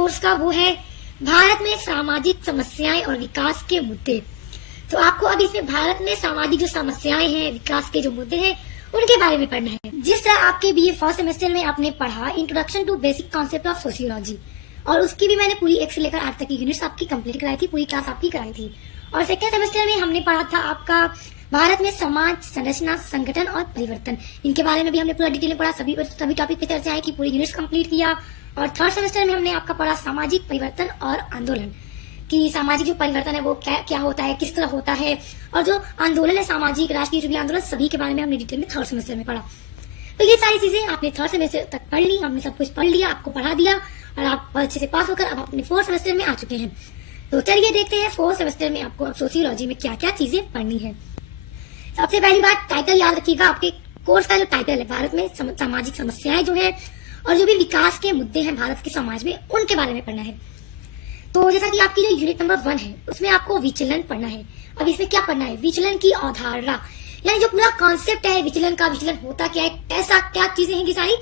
Course का, वो है भारत में सामाजिक समस्याएं और विकास के मुद्दे। तो आपको अब इसमें भारत में सामाजिक जो समस्याएं हैं, विकास के जो मुद्दे हैं, उनके बारे में पढ़ना है। जिस तरह आपके बीए फर्स्ट सेमेस्टर में आपने पढ़ा introduction to basic concept of sociology, और उसकी भी मैंने पूरी 1 से लेकर 8 तक की यूनिट्स आपकी कंप्लीट कराई थी, पूरी क्लास आपकी कराई थी। और सेकेंड सेमेस्टर में हमने पढ़ा था आपका भारत में समाज संरचना, संगठन और परिवर्तन, इनके बारे में भी हमने पूरा डिटेल में पढ़ा, सभी टॉपिक पे चर्चाएं की, पूरी यूनिट्स कंप्लीट किया। और थर्ड सेमेस्टर में हमने आपका पढ़ा सामाजिक परिवर्तन और आंदोलन, कि सामाजिक जो परिवर्तन है वो क्या होता है, किस तरह होता है, और जो आंदोलन है सामाजिक, राष्ट्रीय, जो भी आंदोलन, सभी के बारे में हमने डिटेल में थर्ड सेमेस्टर में पढ़ा। तो ये सारी चीजें आपने थर्ड सेमेस्टर तक पढ़ ली, हमने सब कुछ पढ़ लिया, आपको पढ़ा दिया, और आप अच्छे से पास होकर अब अपने फोर्थ सेमेस्टर में आ चुके हैं। तो चलिए देखते हैं फोर्थ सेमेस्टर में आपको अब सोशियोलॉजी में क्या क्या चीजें पढ़नी है। सबसे पहली बात, टाइटल याद रखिएगा। आपके कोर्स का जो टाइटल है, भारत में सामाजिक समस्याएं जो है और जो भी विकास के मुद्दे हैं भारत के समाज में, उनके बारे में पढ़ना है। तो जैसा कि आपकी जो यूनिट नंबर 1 है उसमें आपको विचलन पढ़ना है। अब इसमें क्या पढ़ना है, विचलन की अवधारणा, यानी जो पूरा कॉन्सेप्ट है विचलन का, विचलन होता क्या है, कैसा क्या चीजें हैं, सारी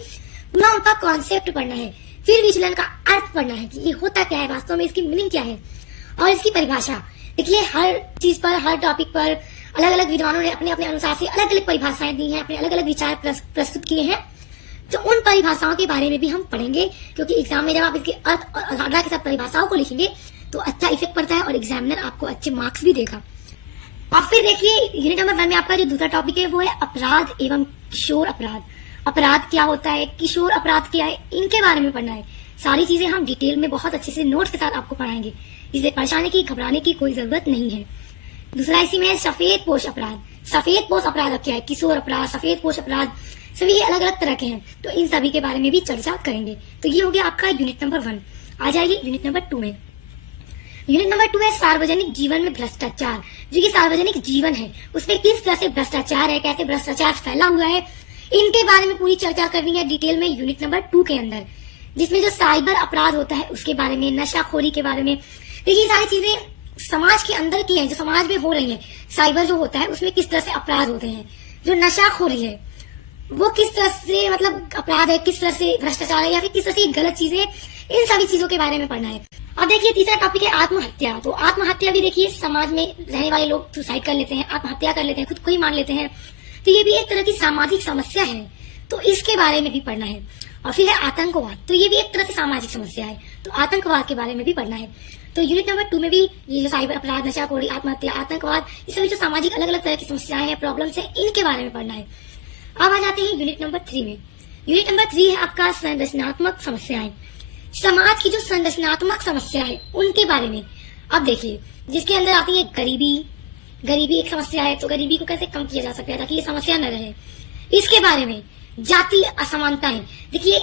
पूरा उनका कॉन्सेप्ट पढ़ना है। फिर विचलन का अर्थ पढ़ना है कि ये होता क्या है, वास्तव में इसकी मीनिंग क्या है, और इसकी परिभाषा। देखिए हर चीज पर, हर टॉपिक पर अलग अलग विद्वानों ने अपने अपने अनुसार से अलग अलग परिभाषाएं दी हैं, अपने अलग अलग विचार प्रस्तुत किए हैं। तो उन परिभाषाओं के बारे में भी हम पढ़ेंगे, क्योंकि एग्जाम में जब आप इसके अर्थ और अवधारणा के साथ परिभाषाओं को लिखेंगे तो अच्छा इफेक्ट पड़ता है और एग्जामिनर आपको अच्छे मार्क्स भी देगा। और फिर देखिए यूनिट नंबर 1 में आपका जो दूसरा टॉपिक है वो है अपराध एवं किशोर अपराध। अपराध क्या होता है, किशोर अपराध क्या है, इनके बारे में पढ़ना है। सारी चीजें हम डिटेल में बहुत अच्छे से नोट्स के साथ आपको पढ़ाएंगे, इसलिए परेशानी की, घबराने की कोई जरूरत नहीं है। दूसरा इसी में सफेद पोश अपराध। सफेद पोश अपराध क्या है, किशोर अपराध, सफेद पोश अपराध, सभी अलग अलग तरह के हैं, तो इन सभी के बारे में भी चर्चा करेंगे। तो ये हो गया आपका यूनिट नंबर 1। आ जाइए यूनिट नंबर 2 में। यूनिट नंबर 2 है सार्वजनिक जीवन में भ्रष्टाचार। जो कि सार्वजनिक जीवन है उसमें किस तरह से भ्रष्टाचार है, कैसे भ्रष्टाचार फैला हुआ है, इनके बारे में पूरी चर्चा करनी है डिटेल में यूनिट नंबर 2 के अंदर, जिसमें जो साइबर अपराध होता है उसके बारे में, नशाखोरी के बारे में। देखिए सारी चीजें समाज के अंदर की हैं, जो समाज में हो रही हैं। साइबर जो होता है उसमें किस तरह से अपराध होते हैं, जो नशाखोरी है वो किस तरह से मतलब अपराध है, किस तरह से भ्रष्टाचार है, या फिर किस तरह से गलत चीजें, इन सभी चीजों के बारे में पढ़ना है। अब देखिए तीसरा टॉपिक है आत्महत्या। तो आत्महत्या भी देखिए समाज में रहने वाले लोग सुसाइड कर लेते हैं, आत्महत्या कर लेते हैं, खुद को ही मार लेते हैं, तो ये भी एक तरह की सामाजिक समस्या है, तो इसके बारे में भी पढ़ना है। और फिर है आतंकवाद। तो ये भी एक तरह से सामाजिक समस्या है, तो आतंकवाद के बारे में भी पढ़ना है। तो यूनिट नंबर 2 में भी ये जो साइबर अपराध, नशाखोरी, आत्महत्या, आतंकवाद, ये सभी जो सामाजिक अलग अलग तरह की समस्याएं हैं, प्रॉब्लम्स हैं, इनके बारे में पढ़ना है। अब आ जाते हैं यूनिट नंबर 3 में। यूनिट नंबर 3 है आपका संरचनात्मक समस्याएं। समाज की जो संरचनात्मक समस्या है उनके बारे में। अब देखिए जिसके अंदर आती है गरीबी। गरीबी एक समस्या है, तो गरीबी को कैसे कम किया जा सकता है ताकि ये समस्या न रहे, इसके बारे में। जाति असमानताएं। देखिए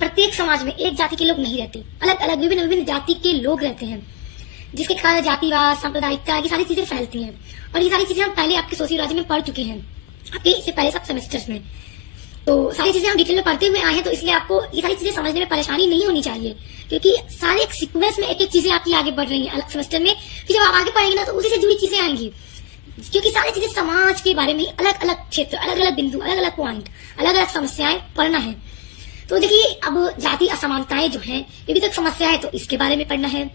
प्रत्येक समाज में एक जाति के लोग नहीं रहते, अलग अलग विभिन्न विभिन्न जाति के लोग रहते हैं, जिसके कारण जातिवाद, सांप्रदायिकता, ये सारी चीजें फैलती हैं। और ये सारी चीजें हम पहले आपके सोशियोलॉजी में पढ़ चुके हैं, आपके इससे पहले सब सेमेस्टर्स में। तो सारी चीजें हम डिटेल में पढ़ते हुए आए हैं, तो इसलिए आपको ये सारी चीजें समझने में परेशानी नहीं होनी चाहिए, क्योंकि सारे एक सीक्वेंस में एक एक चीजें आपकी आगे बढ़ रही हैं अलग सेमेस्टर में। फिर जब आप आगे पढ़ेंगे ना तो उसी से जुड़ी चीजें आएंगी, क्योंकि सारी चीजें समाज के बारे में अलग अलग क्षेत्र, अलग अलग बिंदु, अलग अलग पॉइंट, अलग अलग समस्याएं पढ़ना है। तो देखिए अब जाति असमानताएं जो है ये भी तो एक समस्या है, तो इसके बारे में पढ़ना है।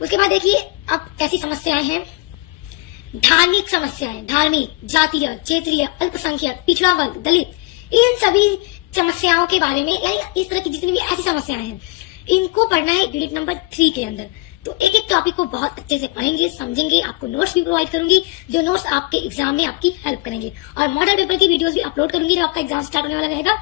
उसके बाद देखिए अब कैसी समस्याएं हैं, धार्मिक समस्याएं, धार्मिक, जातीय, क्षेत्रीय, अल्पसंख्यक, पिछड़ा वर्ग, दलित, इन सभी समस्याओं के बारे में, यानी इस तरह की जितनी भी ऐसी समस्याएं हैं इनको पढ़ना है यूनिट नंबर 3 के अंदर। तो एक एक टॉपिक को बहुत अच्छे से पढ़ेंगे, समझेंगे, आपको नोट्स भी प्रोवाइड करूंगी, जो नोट्स आपके एग्जाम में आपकी हेल्प करेंगे। और मॉडल पेपर की वीडियोस भी अपलोड करूंगी जब आपका एग्जाम स्टार्ट होने वाला रहेगा,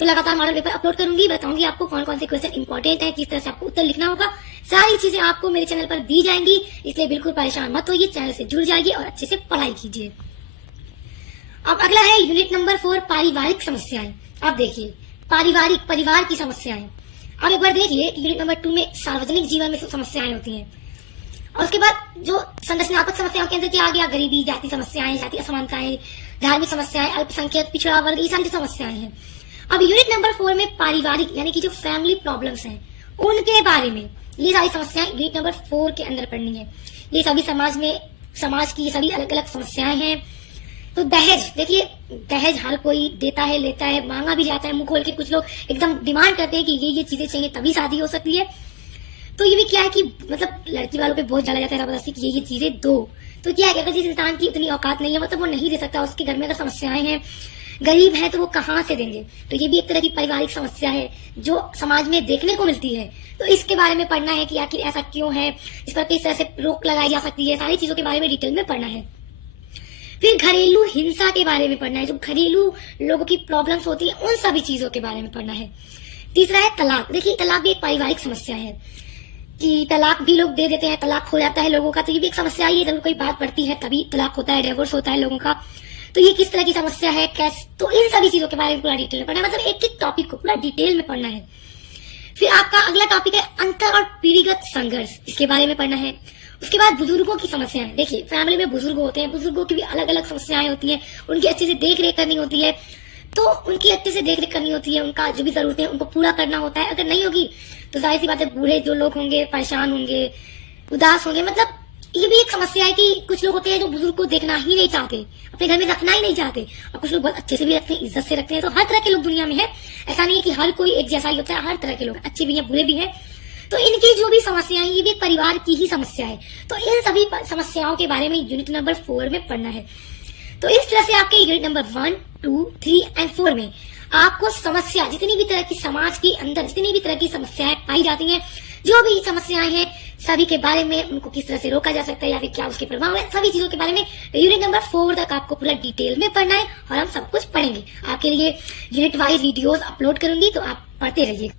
तो लगातार मॉडल पेपर अपलोड करूंगी, बताऊंगी आपको कौन कौन से क्वेश्चन इंपॉर्टेंट है, किस तरह से आपको उत्तर लिखना होगा, सारी चीजें आपको मेरे चैनल पर दी जाएंगी। इसलिए बिल्कुल परेशान मत होइए, चैनल से जुड़ जाइए और अच्छे से पढ़ाई कीजिए। अब अगला है यूनिट नंबर 4 पारिवारिक समस्याएं। अब देखिए पारिवारिक, परिवार की समस्याएं। अब एक बार देखिए यूनिट नंबर 2 में सार्वजनिक जीवन में समस्याएं होती हैं, और उसके बाद जो संरचनात्मक समस्याओं के अंदर क्या आ गया, गरीबी, जाति समस्याएं, जाति असमानताएं, धार्मिक समस्याएं, अल्पसंख्यक, पिछड़ा वर्ग, ये सारी समस्याएं हैं। अब यूनिट नंबर 4 में पारिवारिक यानी कि जो फैमिली प्रॉब्लम्स हैं उनके बारे में, ये सारी समस्याएं यूनिट नंबर 4 के अंदर पढ़नी है। ये सभी समाज की सभी अलग अलग समस्याएं हैं। तो दहेज, देखिए दहेज हर कोई देता है, लेता है, मांगा भी जाता है मुंह खोल के। कुछ लोग एकदम डिमांड करते हैं कि ये चीजें चाहिए तभी शादी हो सकती है। तो ये भी क्या है कि मतलब लड़की वालों पे बहुत डाला जाता है जबरदस्ती कि ये चीजें दो। तो क्या है कि अगर जिस इंसान की इतनी औकात नहीं है मतलब वो नहीं दे सकता, उसके घर में अगर समस्याएं हैं, गरीब है, तो वो कहाँ से देंगे। तो ये भी एक तरह की पारिवारिक समस्या है जो समाज में देखने को मिलती है। तो इसके बारे में पढ़ना है कि आखिर ऐसा क्यों है, इस पर किस तरह से रोक लगाई जा सकती है, सारी चीजों के बारे में डिटेल में पढ़ना है। फिर घरेलू हिंसा के बारे में पढ़ना है, जो घरेलू लोगों की प्रॉब्लम्स होती है उन सभी चीजों के बारे में पढ़ना है। तीसरा है तलाक। देखिए तलाक भी एक पारिवारिक समस्या है कि तलाक भी लोग दे देते हैं, तलाक हो जाता है लोगों का। तो ये भी एक समस्या ही है, जब कोई बात पड़ती है तभी तलाक होता है, डिवोर्स होता है लोगों का। तो ये किस तरह की समस्या है, कैसे, तो इन सभी चीजों के बारे में पूरा डिटेल में पढ़ना है, मतलब एक एक टॉपिक को पूरा डिटेल में पढ़ना है। फिर आपका अगला टॉपिक है अंतर और पीढ़ीगत संघर्ष, इसके बारे में पढ़ना है। उसके बाद बुजुर्गों की समस्याएं। देखिए फैमिली में बुजुर्ग होते हैं, बुजुर्गों की भी अलग अलग समस्याएं होती हैं, उनकी अच्छे से देख रेख करनी होती है। तो उनकी अच्छे से देख रेख करनी होती है, उनका जो भी जरूरतें हैं उनको पूरा करना होता है। अगर नहीं होगी तो जाहिर सी बात है बूढ़े जो लोग होंगे परेशान होंगे, उदास होंगे। मतलब ये भी एक समस्या है कि कुछ लोग होते हैं जो बुजुर्ग को देखना ही नहीं चाहते, अपने घर में रखना ही नहीं चाहते, और कुछ लोग बहुत अच्छे से भी रखते हैं, इज्जत से रखते हैं। तो हर तरह के लोग दुनिया में है, ऐसा नहीं है कि हर कोई एक जैसा ही होता है, हर तरह के लोग अच्छे भी हैं बुरे भी हैं। तो इनकी जो भी समस्याएं, ये भी एक परिवार की ही समस्या है। तो इन सभी समस्याओं के बारे में यूनिट नंबर 4 में पढ़ना है। तो इस तरह से आपके यूनिट नंबर 1, 2, 3 एंड 4 में आपको समस्या, जितनी भी तरह की समाज के अंदर जितनी भी तरह की समस्याएं पाई जाती हैं, जो भी समस्याएं हैं सभी के बारे में, उनको किस तरह से रोका जा सकता है या फिर क्या उसके प्रभाव है, सभी चीजों के बारे में यूनिट नंबर 4 तक आपको पूरा डिटेल में पढ़ना है और हम सब कुछ पढ़ेंगे। आपके लिए यूनिट वाइज वीडियोस अपलोड करूंगी, तो आप पढ़ते रहिए।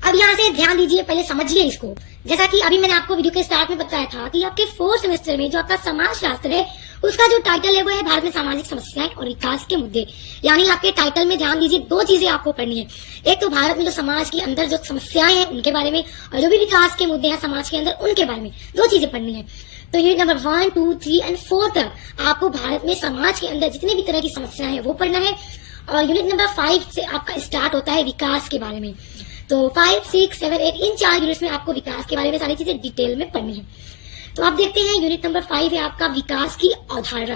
अब यहाँ से ध्यान दीजिए, पहले समझिए इसको। जैसा कि अभी मैंने आपको वीडियो के स्टार्ट में बताया था कि आपके 4th सेमेस्टर में जो आपका समाज शास्त्र है उसका जो टाइटल है वो है भारत में सामाजिक समस्याएं और विकास के मुद्दे। यानी आपके टाइटल में ध्यान दीजिए, 2 चीजें आपको पढ़नी है। एक तो भारत में जो समाज के अंदर जो समस्याएं हैं उनके बारे में, और जो भी विकास के मुद्दे हैं समाज के अंदर उनके बारे में, 2 चीजें पढ़नी है। तो यूनिट नंबर 1, 2, 3 एंड 4 तक आपको भारत में समाज के अंदर जितनी भी तरह की समस्याएं हैं वो पढ़ना है। और यूनिट नंबर 5 से आपका स्टार्ट होता है विकास के बारे में। तो 5, 6, 7, 8 इन 4 यूनिट्स में आपको विकास के बारे में सारी चीजें डिटेल में पढ़नी है। तो आप देखते हैं यूनिट नंबर 5 है आपका विकास की अवधारणा।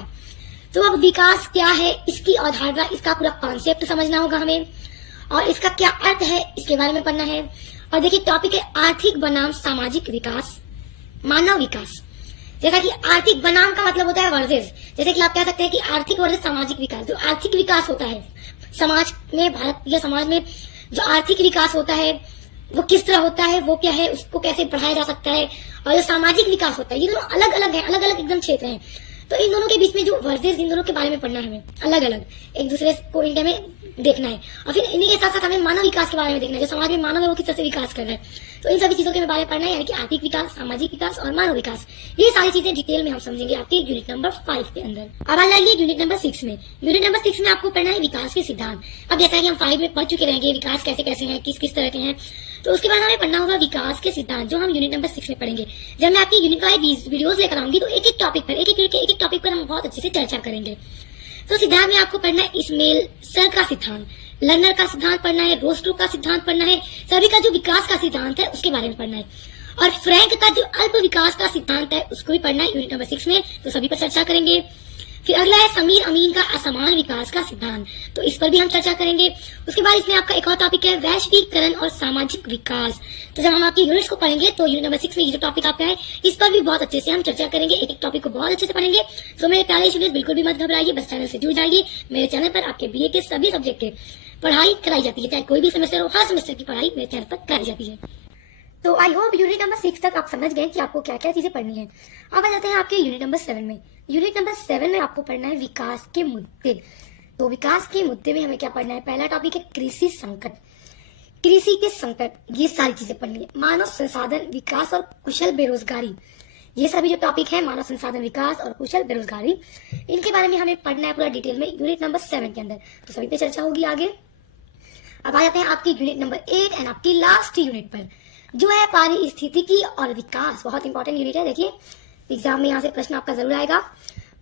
तो अब विकास क्या है, इसकी अवधारणा, इसका पूरा कॉन्सेप्ट समझना होगा हमें, और इसका क्या अर्थ है इसके बारे में पढ़ना है। और देखिए टॉपिक है आर्थिक बनाम सामाजिक विकास, मानव विकास। जैसा कि आर्थिक बनाम का मतलब होता है वर्सेस, जैसे कि आप कह सकते हैं कि आर्थिक वर्सेस सामाजिक विकास। जो आर्थिक विकास होता है समाज में, भारत या समाज में जो आर्थिक विकास होता है वो किस तरह होता है, वो क्या है, उसको कैसे बढ़ाया जा सकता है। और जो सामाजिक विकास होता है, ये दोनों अलग अलग है, अलग अलग एकदम क्षेत्र हैं। तो इन दोनों के बीच में जो वर्सेस, इन दोनों के बारे में पढ़ना है हमें, अलग अलग एक दूसरे को इंडिया में देखना है। और फिर इन्हीं के साथ साथ हमें मानव विकास के बारे में देखना है, जो समाज में मानव है वो किस तरह से विकास कर रहा है। तो इन सभी चीजों के बारे में पढ़ना है, यानी कि आर्थिक विकास, सामाजिक विकास और मानव विकास। ये सारी चीजें डिटेल में हम समझेंगे आपके यूनिट नंबर 5 के अंदर। अब आ जाइए यूनिट नंबर 6 में। यूनिट नंबर 6 में आपको पढ़ना है विकास के सिद्धांत। अब जैसा कि हम 5 में पढ़ चुके रहेंगे विकास कैसे कैसे हैं, किस किस तरह के हैं, तो उसके बाद हमें पढ़ना होगा विकास के सिद्धांत, जो हम यूनिट नंबर 6 में पढ़ेंगे। जब मैं आपकी यूनिट वाइज वीडियोस लेकर आऊंगी तो एक एक टॉपिक पर, एक एक टॉपिक पर हम बहुत अच्छे से चर्चा करेंगे। तो सिद्धांत में आपको पढ़ना है इस्मेल सर का सिद्धांत, लर्नर का सिद्धांत पढ़ना है, रोस्ट्रो का सिद्धांत पढ़ना है, सभी का जो विकास का सिद्धांत है उसके बारे में पढ़ना है। और फ्रैंक का जो अल्प विकास का सिद्धांत है उसको भी पढ़ना है यूनिट नंबर 6 में, तो सभी पर चर्चा करेंगे। फिर अगला है समीर अमीन का असमान विकास का सिद्धांत, तो इस पर भी हम चर्चा करेंगे। उसके बाद इसमें आपका एक और टॉपिक है वैश्वीकरण और सामाजिक विकास। तो जब हम आपकी यूनिट्स को पढ़ेंगे तो यूनिट नंबर 6 में ये जो टॉपिक आपका है इस पर भी बहुत अच्छे से हम चर्चा करेंगे, एक एक टॉपिक को बहुत अच्छे से पढ़ेंगे। तो मेरे प्यारे स्टूडेंट्स बिल्कुल भी मत घबराइए, बस चैनल से जुड़ जाइए। मेरे चैनल पर आपके बीए के सभी सब्जेक्ट के पढ़ाई कराई जाती है, चाहे कोई भी सेमेस्टर हो, हर सेमेस्टर की पढ़ाई मेरे चैनल पर कराई जाती है। तो आई होप यूनिट नंबर 6 तक आप समझ गए कि आपको क्या क्या चीजें पढ़नी है। अब आ जाते हैं आपके यूनिट नंबर 7 में। यूनिट नंबर 7 में आपको पढ़ना है विकास के मुद्दे। तो विकास के मुद्दे में हमें क्या पढ़ना है, पहला टॉपिक है कृषि संकट, कृषि के संकट, ये सारी चीजें पढ़नी है। मानव संसाधन विकास और कुशल बेरोजगारी, ये सभी जो टॉपिक है मानव संसाधन विकास और कुशल बेरोजगारी, इनके बारे में हमें पढ़ना है पूरा डिटेल में यूनिट नंबर 7 के अंदर। तो सभी पे चर्चा होगी आगे। अब आ जाते हैं आपकी यूनिट नंबर 8 एंड आपकी लास्ट यूनिट पर, जो है पारिस्थितिकी और विकास। बहुत इंपॉर्टेंट यूनिट है, देखिए एग्जाम में यहाँ से प्रश्न आपका जरूर आएगा।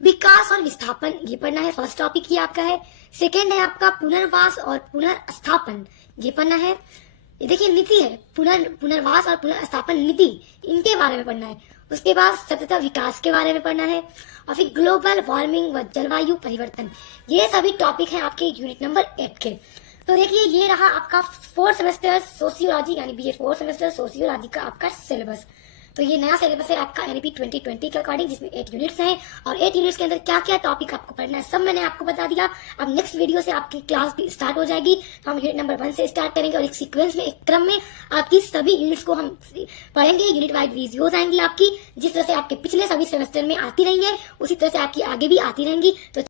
विकास और विस्थापन, ये पढ़ना है, फर्स्ट टॉपिक ही आपका है। सेकेंड है आपका पुनर्वास और पुनर्स्थापन, ये पढ़ना है। ये देखिए नीति है, पुनर्वास और पुनर्स्थापन नीति, इनके बारे में पढ़ना है। उसके बाद सतत विकास के बारे में पढ़ना है। और फिर ग्लोबल वार्मिंग व जलवायु परिवर्तन, ये सभी टॉपिक हैं आपके यूनिट नंबर 8 के। तो देखिए ये रहा आपका 4 सेमेस्टर सोशियोलॉजी यानी बीए 4 सेमेस्टर सोशियोलॉजी का आपका सिलेबस। तो ये नया सिलेबस है आपका एनईपी 2020 के अकॉर्डिंग, जिसमें 8 यूनिट्स हैं और 8 यूनिट्स के अंदर क्या क्या टॉपिक आपको पढ़ना है सब मैंने आपको बता दिया। अब नेक्स्ट वीडियो से आपकी क्लास भी स्टार्ट हो जाएगी, तो हम यूनिट नंबर 1 से स्टार्ट करेंगे और एक सीक्वेंस में, एक क्रम में आपकी सभी यूनिट्स को हम पढ़ेंगे। यूनिट वाइज वीडियोज आएंगी आपकी, जिस तरह से आपके पिछले सभी सेमेस्टर में आती रही है उसी तरह से आपकी आगे भी आती रहेंगी। तो